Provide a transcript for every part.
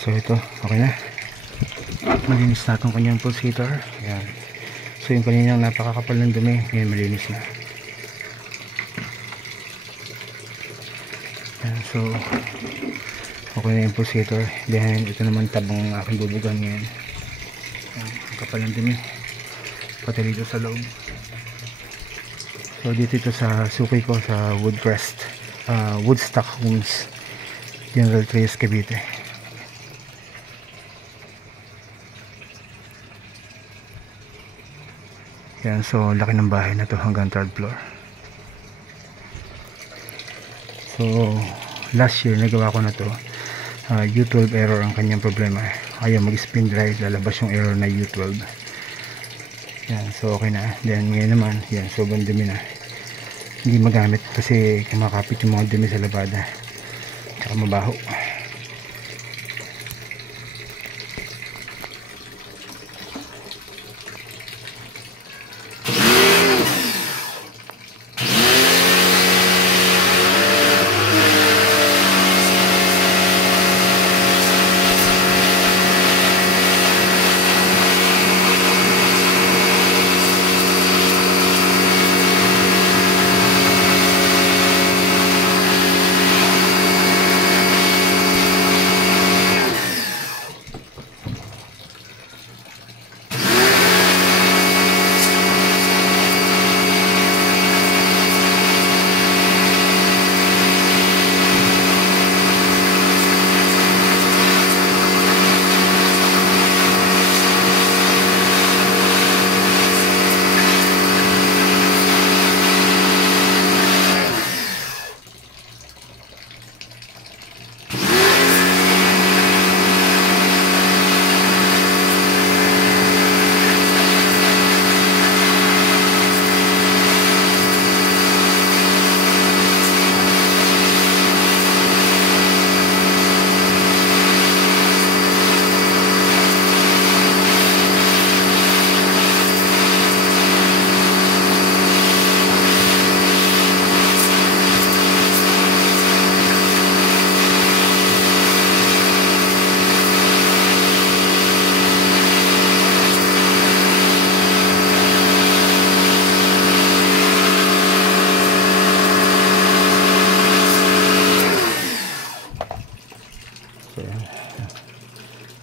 So ito, okay na. Malinis na itong kanyang pulsator. Ayan. So yung kaninang napakakapal ng dumi, ngayon malinis na. Ayan, so okay na yung pulsator. Then ito naman tabang aking bubugan ngayon. Ayan, ang kapal ng dumi. Pati dito sa loob. So dito ito sa suki ko sa Woodcrest, Woodstock Homes, General Trias, Cavite. Yan, so laki ng bahay na to, hanggang 3rd floor. So last year nagawa ko na to. U12 error ang kanyang problema. Ayaw mag-spin drive, lalabas yung error na U12. Yan, so okay na. Then ngayon naman, yan, sobrang dumi na. Hindi magamit kasi kumakapit yung mga dumi sa labada. Tsaka mabaho.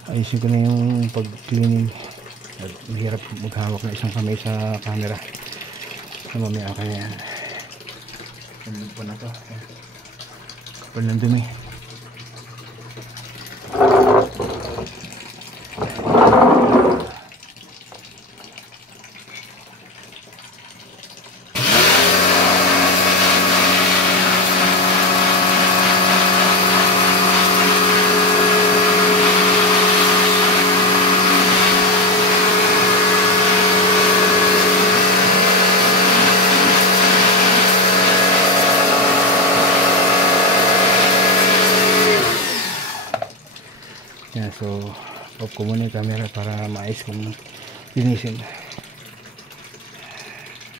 Ayusin ko na yung pag-cleaning. Mahirap maghawak na isang kamay sa camera. So mamaya ka yan. Nalulog pa na to. Kapal ng dumi. Yan, so off ko muna yung camera para maayos kong linisin.